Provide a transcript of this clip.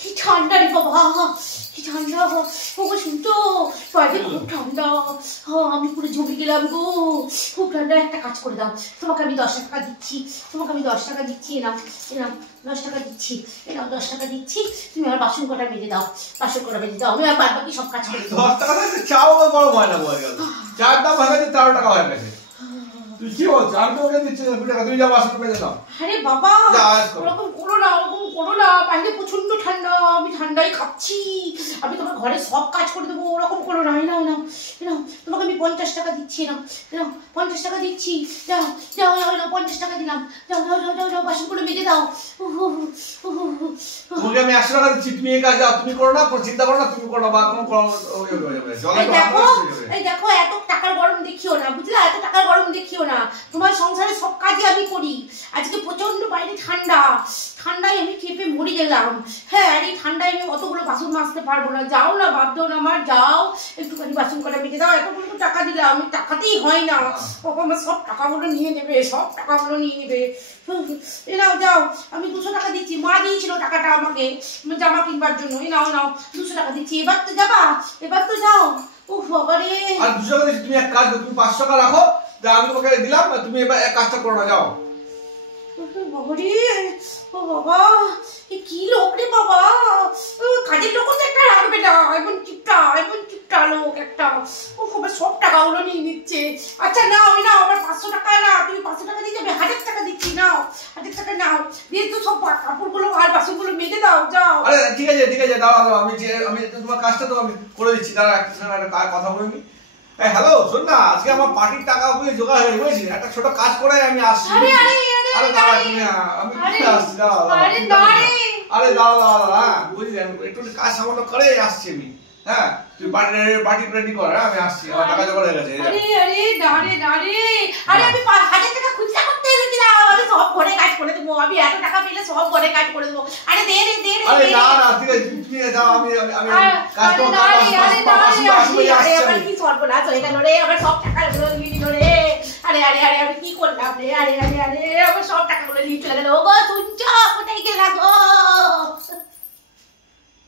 কি ঠান্ডা রে বাবা, কি ঠান্ডা। ওগো শুনতো বাইরে খুব ঠান্ডা, আমি পুরো জমে গেলাম গো, খুব ঠান্ডা। একটা কাজ করে দাও, তোমাকে আমি 10 টাকা দিচ্ছি, তোমাকে আমি 10 টাকা দিচ্ছি, এনাম এনাম 10 টাকা দিচ্ছি, এনাম 10 টাকা দিচ্ছি, তুমি আমার বাসন কটা মেজে দাও, বাসন কটা মেজে দাও, আমি আর বাদ বাকি সব কাজ করে দেবো। 10 টাকা চাও বড় ময়না বলে গেল, চার দাম ভাঙা 13 টাকা হয়ে গেছে। তুই কি বলছ? আমি তো ওকে দিচ্ছি 2 টাকা, তুই যা বাসন মেজে দাও। আরে বাবা ওরকম করো না, ওরকম করো না, বাইরে প্রচন্ড ঠান্ডা, আমি ঠান্ডায় খাচ্ছি, আমি তোমার ঘরে সব কাজ করে দেবো, ওরকম করো না। নাও নাও নাও, তোমাকে আমি 50 টাকা দিচ্ছি, নাও নাও 50 টাকা দিচ্ছি, যাও যাও যাও 50 টাকা দিলাম, যাও যাও যাও যাও যাও বাসন করে মেজে দাও। তোমাকে আমি 100 টাকা দিচ্ছি, তুমি এই কাজ যাও, তুমি করো না, চিন্তা করো না, তুমি করো না, বা কোনো এই দেখো এত টাকার গরম দেখিও না, বুঝলা, এত টাকার গরম দেখিও না, তোমার সংসারে সব কাজই আমি করি। আজকে প্রচন্ড বাইরে ঠান্ডা, ঠান্ডায় আমি কেঁপে মরে গেলাম। হ্যাঁ, আর এই ঠান্ডায় আমি অতগুলো বাসন মাজতে পারবো না, যাও না, বাধ্য না আমার, যাও একটুখানি বাসন করে মেজে দাও। এতগুলো তো টাকা দিলাম, আমি টাকাতেই হয় না, বাবা আমার সব টাকাগুলো নিয়ে নেবে, সব টাকাগুলো নিয়ে নেবে। নাও যাও, আমি 200 টাকা দিচ্ছি, মা দিয়েছিল টাকাটা আমাকে জামা কিনবার জন্য, নাও নাও 200 টাকা দিচ্ছি, এবার তো যাবা, এবার তো যাও। উফ বাবা রে, আর 200 টাকা দিচ্ছি, তুমি এক কাজ করো, তুমি 500 টাকা রাখো, যা আমি তোমাকে দিলাম, তুমি এবার এক কাজটা করো না, যাও। বাবা রে, ও বাবা, এ কি লোক রে বাবা, কাজের লোক তো একটা রাখবে না, এমন চিপটা লোক একটা। ও বাবা সব টাকাগুলো নিয়ে নিচ্ছে। আচ্ছা নাও নাও, আবার 500 টাকা না, তুমি 500 টাকা দিয়ে যাবে, 1000 টাকা দিচ্ছি, নাও 1000 টাকা নাও, দিয়ে তো সব কাপড়গুলো আর বাসনগুলো মেজে দাও, যাও। আরে ঠিক আছে দাঁড়াও, আমি তোমার কাজটা তো আমি করে দিচ্ছি, দাঁড়া একটা কথা বলে নি। হ্যালো, শোন না, আজকে আমার পার্টির টাকা বুঝে জোগাড় হয়ে গেছে, একটা ছোট কাজ করে আমি আসছি। আরে দাঁড়া, তুমি আমি আসছি, দাঁড়া আরে দাঁড়া, বুঝলি, একটু কাজ সামান্য করে আসছি আমি। হ্যাঁ, তুই পার্টি রেডি কর, আমি আসছি, আমার টাকা জোগাড় হয়ে গেছে। আরে আমি 1000 টাকা খুচরা করতে এসেছিলাম, আমি সব ঘরে কাজ করে দেবো, আমি এত টাকা পেলে সব ঘরে কাজ করে দেবো। আরে দে আরে না ঠিক আছে, তুমি যাও, আমি কাজ করব, আবার কি সর্বনাশ হয়ে গেল রে, আমার সব টাকাগুলো নিয়ে নিল রে। আরে আমি কি করলাম রে, আরে আমার সব টাকাগুলো নিয়ে চলে গেল। ও গো শুনছো, কোথায় গেলা গো?